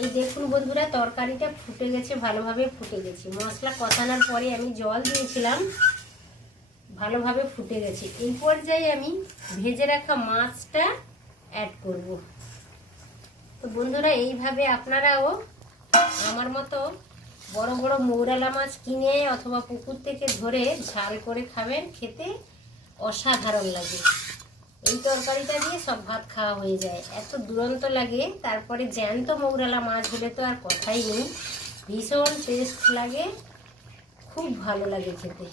এই দেখুন বন্ধুরা, তরকারিটা ফুটে গেছে, ভালোভাবে ফুটে গেছে। মশলা কষানোর পরে আমি জল দিয়েছিলাম, ভালোভাবে ফুটে গেছে। এই পর্যায়ে আমি ভেজে রাখা মাছটা অ্যাড করব। তো বন্ধুরা, এইভাবে আপনারাও আমার মতো বড় বড় মৌরালা মাছ কিনে অথবা পুকুর থেকে ধরে ঝাল করে খাবেন, খেতে অসাধারণ লাগে। এই তরকারিটা দিয়ে সব ভাত খাওয়া হয়ে যায়। এত দুরন্ত লাগে, তারপরে জ্যান্ত মৌরালা মাছ হলে তো আর কথাই নেই। ভীষণ টেস্ট লাগে, খুব ভালো লাগে খেতে।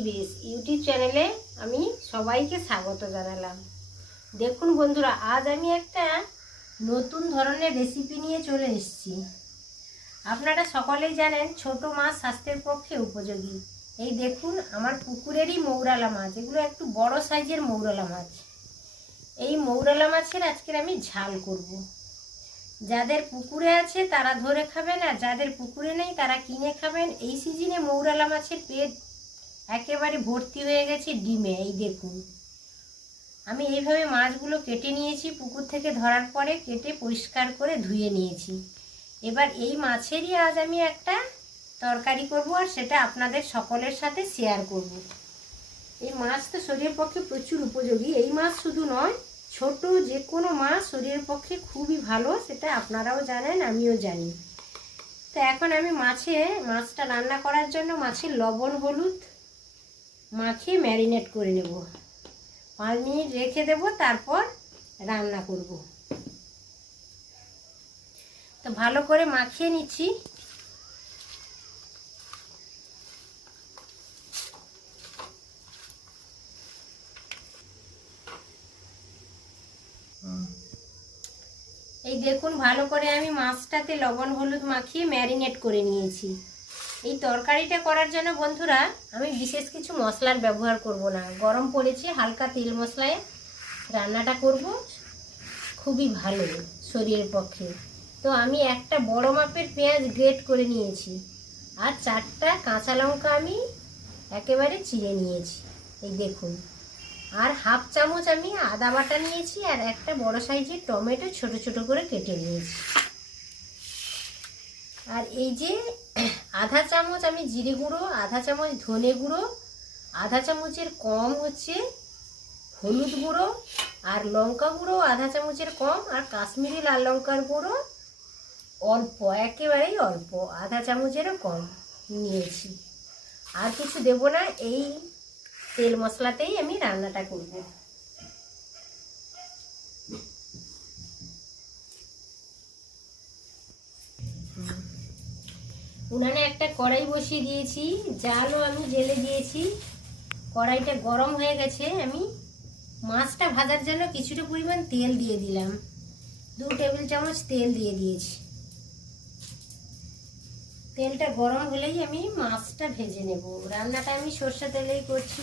পরিবেশ ইউটিউব চ্যানেলে আমি সবাইকে স্বাগত জানালাম। দেখুন বন্ধুরা, আজ আমি একটা নতুন ধরনের রেসিপি নিয়ে চলে এসেছি। আপনারা সকলেই জানেন ছোট মাছ স্বাস্থ্যের পক্ষে উপযোগী। এই দেখুন, আমার পুকুরেরই মৌরালা মাছ, এগুলো একটু বড় সাইজের মৌরালা মাছ। এই মৌরালা মাছের আজকের আমি ঝাল করব। যাদের পুকুরে আছে তারা ধরে খাবেন, আর যাদের পুকুরে নেই তারা কিনে খাবেন। এই সিজনে মৌরালা মাছের পেট একেবারে ভর্তি হয়ে গেছে ডিমে, এই দেখুন। আমি এইভাবে মাছগুলো কেটে নিয়েছি, পুকুর থেকে ধরার পরে কেটে পরিষ্কার করে ধুয়ে নিয়েছি। এবার এই মাছেরই আজ আমি একটা তরকারি করব আর সেটা আপনাদের সকলের সাথে শেয়ার করব। এই মাছ তো শরীরের পক্ষে প্রচুর উপযোগী। এই মাছ শুধু নয়, ছোট যে কোনো মাছ শরীরের পক্ষে খুবই ভালো, সেটা আপনারাও জানেন, আমিও জানি। তো এখন আমি মাছে, মাছটা রান্না করার জন্য মাছের লবণ, হলুদ মাখিয়ে ম্যারিনেট করে নেব। পাঁচ মিনিট রেখে দেব, তারপর রান্না করব। তো ভালো করে মাখিয়ে নিচ্ছি। এই দেখুন, ভালো করে আমি মাছটাতে লবণ, হলুদ মাখিয়ে ম্যারিনেট করে নিয়েছি। এই তরকারিটা করার জন্য বন্ধুরা, আমি বিশেষ কিছু মশলার ব্যবহার করব না। গরম পড়েছে, হালকা তেল মশলায় রান্নাটা করব। খুবই ভালো শরীরের পক্ষে। তো আমি একটা বড় মাপের পেঁয়াজ গ্রেট করে নিয়েছি আর চারটা কাঁচা লঙ্কা আমি একেবারে চিড়ে নিয়েছি। এই দেখুন। আর হাফ চামচ আমি আদা বাটা নিয়েছি আর একটা বড় সাইজের টমেটো ছোট ছোট করে কেটে নিয়েছি। আর এই যে আধা চামচ আমি জিরে গুঁড়ো, আধা চামচ ধনে গুঁড়ো, আধা চামচের কম হচ্ছে হলুদ গুঁড়ো আর লঙ্কা গুঁড়ো, আধা চামচের কম আর কাশ্মীরি লাল লঙ্কার গুঁড়ো, অল্প, একেবারেই অল্প, আধা চামচেরও কম নিয়েছি। আর কিছু দেব না, এই তেল মশলাতেই আমি রান্নাটা করব। উনানে একটা কড়াই বসিয়ে দিয়েছি। জালও আমি জেলে দিয়েছি। কড়াইটা গরম হয়ে গেছে। আমি মাছটা ভাজার জন্য কিছুটা পরিমাণ তেল দিয়ে দিলাম। দু টেবিল চামচ তেল দিয়ে দিয়েছি। তেলটা গরম হলেই আমি মাছটা ভেজে নেব। রান্নাটা আমি সর্ষে তেলেই করছি।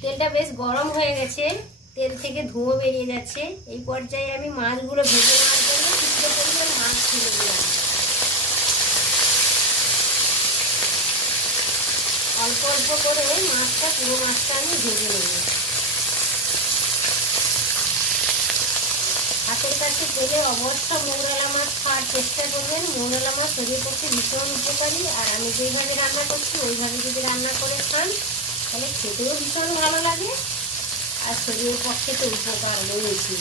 তেলটা বেশ গরম হয়ে গেছে। তেল থেকে ধুঁয়ো বেরিয়ে যাচ্ছে এই পর্যায়ে আমি মাছগুলো ভেজে নেওয়ার জন্য মাছ তুলে অল্প অল্প করে মাছটা, পুরো মাছটা আমি ভেজে নেব। হাতের কাছে পেলে অবস্থা মৌরালা মাছ খাওয়ার চেষ্টা করবেন। মৌরালা মাছ শরীর পক্ষে ভীষণ উপকারী। আর আমি যেইভাবে রান্না করছি, ওইভাবে যদি রান্না করে খান, তাহলে খেতেও ভীষণ ভালো লাগে। আর শরীরের পক্ষে তো উপকার রয়েছে।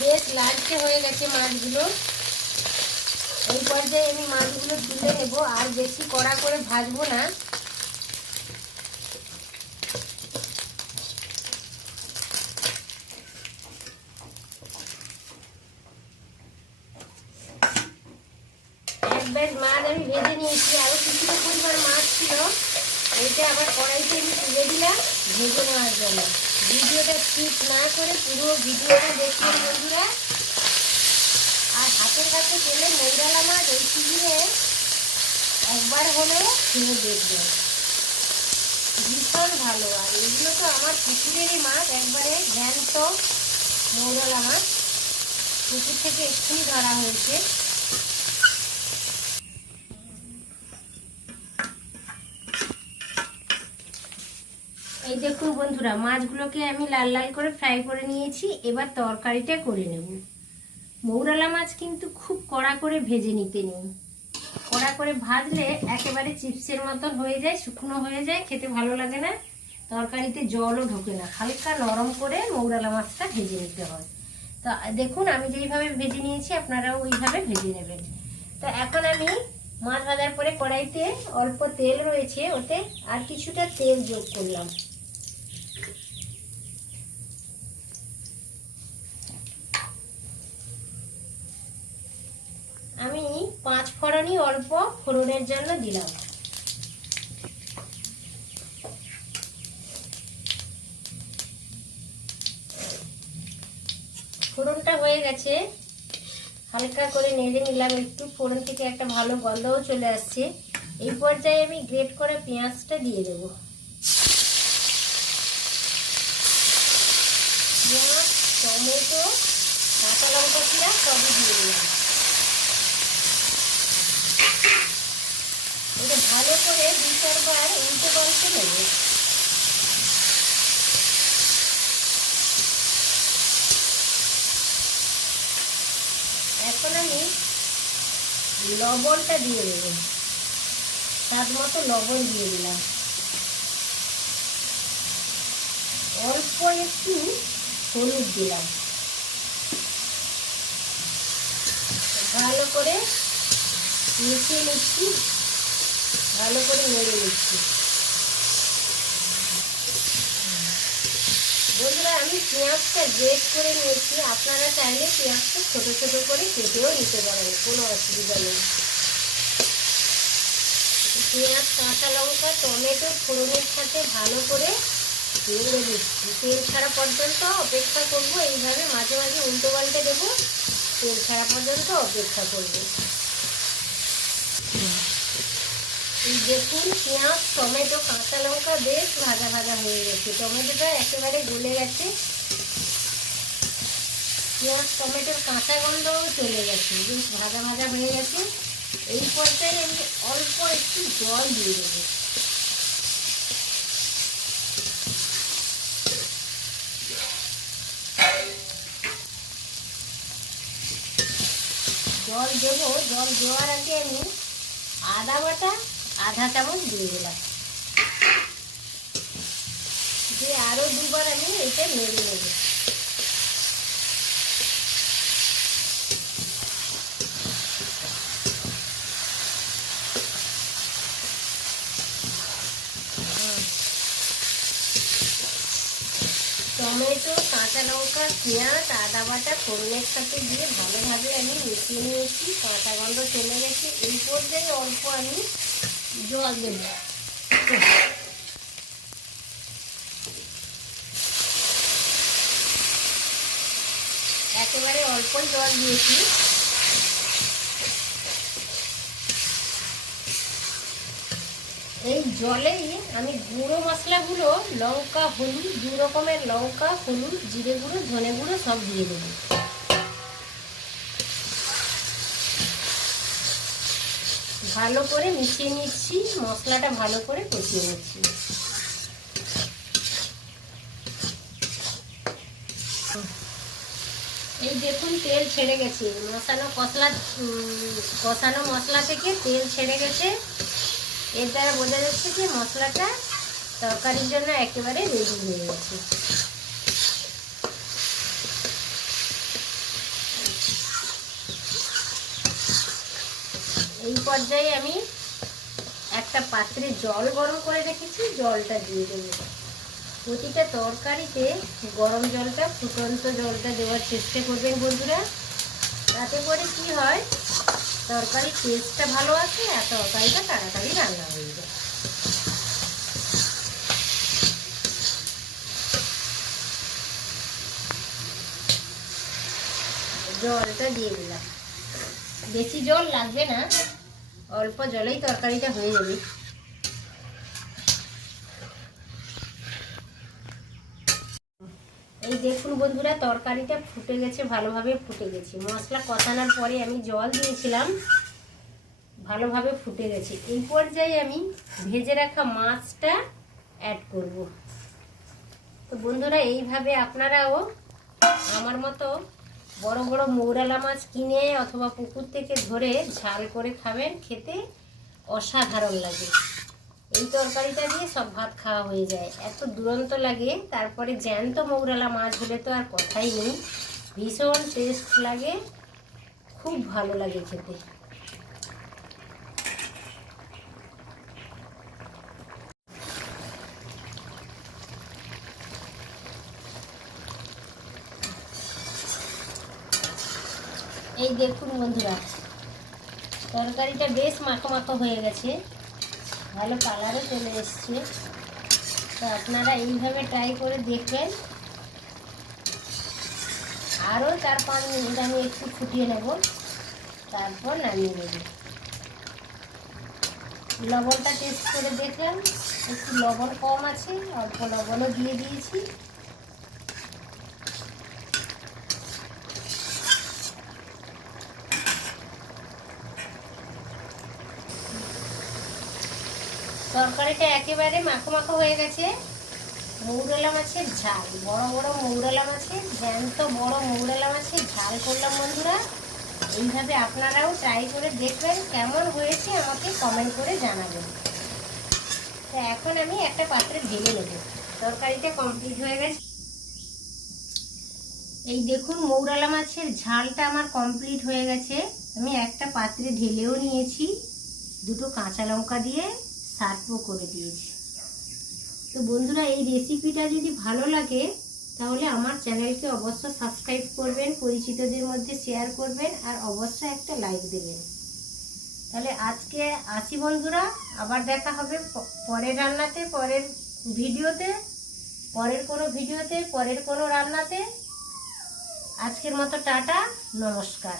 বেশ লালচে হয়ে গেছে মাছগুলো। এই পর্যায়ে আমি মাছগুলো তুলে নেব, আর বেশি কড়া করে ভাজবো না। ব্যাগ মাছ আমি ভেজে নিয়েছি। আরও কিছুটা পরিমাণ মাছ ছিল। এইটা আবার কড়াইতে আমি তুলে দিলাম ভেজে নেওয়ার জন্য। ভিডিওটা স্কিপ না করে পুরো ভিডিওটা দেখবেন বন্ধুরা। আর হাতের কাছে পেলে মৌরালা মাছ ওই সিজনে একবার হলেও খেয়ে দেখবেন। ভীষণ ভালো। আর এগুলো তো আমার পুকুরেরই মাছ, একবারে জ্যান্ত মৌরালা মাছ। পুকুর থেকে এক্ষুনি ধরা হয়েছে। এই দেখুন বন্ধুরা, মাছগুলোকে আমি লাল লাল করে ফ্রাই করে নিয়েছি, এবার তরকারিটা করে নেব। মৌরালা মাছ কিন্তু খুব কড়া করে ভেজে নিতে নেই। কড়া করে ভাজলে একেবারে চিপসের মতন হয়ে যায়, শুকনো হয়ে যায়, খেতে ভালো লাগে না। তরকারিতে জলও ঢোকে না, হালকা নরম করে মৌরালা মাছটা ভেজে নিতে হয়। তো দেখুন, আমি যেইভাবে ভেজে নিয়েছি, আপনারাও ওইভাবে ভেজে নেবেন। তো এখন আমি মাছ ভাজার পরে কড়াইতে অল্প তেল রয়েছে, ওতে আর কিছুটা তেল যোগ করলাম আমি পাঁচ ফোড়নই অল্প ফোড়নের জন্য দিলাম। ফোড়নটা হয়ে গেছে। হালকা করে নেড়ে নিলাম। একটু ফোড়ন থেকে একটা ভালো গন্ধও চলে আসছে। এই পর্যায়ে আমি গ্রেট করে পেঁয়াজটা দিয়ে দেব। পেঁয়াজ, টমেটো, কাঁচা লঙ্কা চিরা সবই দিয়ে দিলাম। ভালো করে দু চারবার উল্টে পাল্টে নেব। এখন আমি লবণটা দিয়ে দেব স্বাদ মতো লবণ দিয়ে দিলাম। অল্প একটু হলুদ দিলাম। ভালো করে মিশিয়ে নিচ্ছি। ভালো করে নেড়ে নিচ্ছি বন্ধুরা, আমি পেঁয়াজটা গ্রেট করে নিয়েছি। আপনারা চাইলে পেঁয়াজটা ছোটো ছোটো করে কেটেও নিতে পারেন, কোনো অসুবিধা নেই। পেঁয়াজ, কাঁচা লঙ্কা, টমেটো, ফোড়নের সাথে ভালো করে নেড়ে নিচ্ছি তেল ছাড়া পর্যন্ত অপেক্ষা করব। এইভাবে মাঝে মাঝে উল্টো পাল্টে দেবো। তেল ছাড়া পর্যন্ত অপেক্ষা করব এই দেখুন, পেঁয়াজ, টমেটো, কাঁচা লঙ্কা বেশ ভাজা ভাজা হয়ে গেছে। টমেটোটা একেবারে গলে গেছে। পেঁয়াজ, টমেটোর কাঁচা গন্ধও চলে গেছে। বেশ ভাজা ভাজা হয়ে গেছে। এই পর্যায়ে আমি অল্প একটু জল দিয়ে দেবো। জল দেবো। জল দেওয়ার আগে আমি আদা বাটা আধা চামচ দিয়ে দিলাম। দিয়ে আরও দুবার আমি এটা নেড়ে নেব। টমেটো, কাঁচা লঙ্কা, পেঁয়াজ, আদা বাটা ফোড়নের সাথে দিয়ে ভালোভাবে আমি মিশিয়ে নিয়েছি। কাঁচা গন্ধ চলে গেছে। এই পর্যায়ে অল্প আমি জল দেব। একেবারে অল্পই জল দিয়েছি। এই জলেই আমি গুঁড়ো মশলাগুলো লঙ্কা, হলুদ দু রকমের লঙ্কা, হলুদ, জিরে গুঁড়ো, ধনে গুঁড়ো সব দিয়ে দেবো। ভালো করে মিশিয়ে নিচ্ছি, মশলাটা ভালো করে কষিয়ে নিচ্ছি। এই দেখুন, তেল ছেড়ে গেছে। মশানো কষলা কষানো মশলা থেকে তেল ছেড়ে গেছে। এর দ্বারা বোঝা যাচ্ছে যে মশলাটা তরকারির জন্য একেবারে রেডি হয়ে গেছে। এই পর্যায়ে আমি একটা পাত্রে জল গরম করে রেখেছি, জলটা দিয়ে দেবো। প্রতিটা তরকারিতে গরম জলটা, ফুটন্ত জলটা দেওয়ার চেষ্টা করবেন বন্ধুরা। তাতে করে কি হয়, তরকারির টেস্টটা ভালো আছে আর তরকারিটা তাড়াতাড়ি রান্না হয়ে যায়। জলটা দিয়ে দিলাম। বেশি জল লাগবে না। অল্প জলেই তরকারিটা হয়ে যাবে। এই দেখুন বন্ধুরা, তরকারিটা ফুটে গেছে, ভালোভাবে ফুটে গেছে। মশলা কষানোর পরে আমি জল দিয়েছিলাম, ভালোভাবে ফুটে গেছে। এই পর্যায়ে আমি ভেজে রাখা মাছটা অ্যাড করব। তো বন্ধুরা, এইভাবে আপনারাও আমার মতো বড় বড় মৌরালা মাছ কিনে অথবা পুকুর থেকে ধরে ঝাল করে খাবেন, খেতে অসাধারণ লাগে। এই তরকারিটা দিয়ে সব ভাত খাওয়া হয়ে যায়। এত দুরন্ত লাগে, তারপরে জ্যান্ত মৌরালা মাছ হলে তো আর কথাই নেই। ভীষণ টেস্ট লাগে, খুব ভালো লাগে খেতে। এই দেখুন বন্ধুরা, তরকারিটা বেশ মাখো মাখো হয়ে গেছে। ভালো কালারও চলে এসছে। তো আপনারা এইভাবে ট্রাই করে দেখবেন। আরও চার পাঁচ মিনিট আমি একটু ফুটিয়ে নেব। তারপর নামিয়ে নেব। লবণটা টেস্ট করে দেখলাম। একটু লবণ কম আছে, অল্প লবণও দিয়ে দিয়েছি। তরকারিটা একেবারে মাখো মাখো হয়ে গেছে। মৌরলা মাছের ঝাল, বড় বড় মৌরলা মাছের, জ্যান্ত বড় মৌরলা মাছের ঝাল করলাম বন্ধুরা। এইভাবে আপনারাও ট্রাই করে দেখবেন কেমন হয়েছে, আমাকে কমেন্ট করে জানাবেন। তো এখন আমি একটা পাত্রে ঢেলে নেব। তরকারিটা কমপ্লিট হয়ে গেছে। এই দেখুন মৌরালা মাছের ঝালটা আমার কমপ্লিট হয়ে গেছে। আমি একটা পাত্রে ঢেলেও নিয়েছি। দুটো কাঁচা লঙ্কা দিয়ে। সার্ভও করে দিয়েছি। তো বন্ধুরা, এই রেসিপিটা যদি ভালো লাগে, তাহলে আমার চ্যানেলকে অবশ্য সাবস্ক্রাইব করবেন, পরিচিতদের মধ্যে শেয়ার করবেন, আর অবশ্যই একটা লাইক দেবেন। তাহলে আজকে আসি বন্ধুরা, আবার দেখা হবে পরের রান্নাতে, পরের ভিডিওতে, পরের কোনো ভিডিওতে, পরের কোনো রান্নাতে। আজকের মতো টাটা, নমস্কার।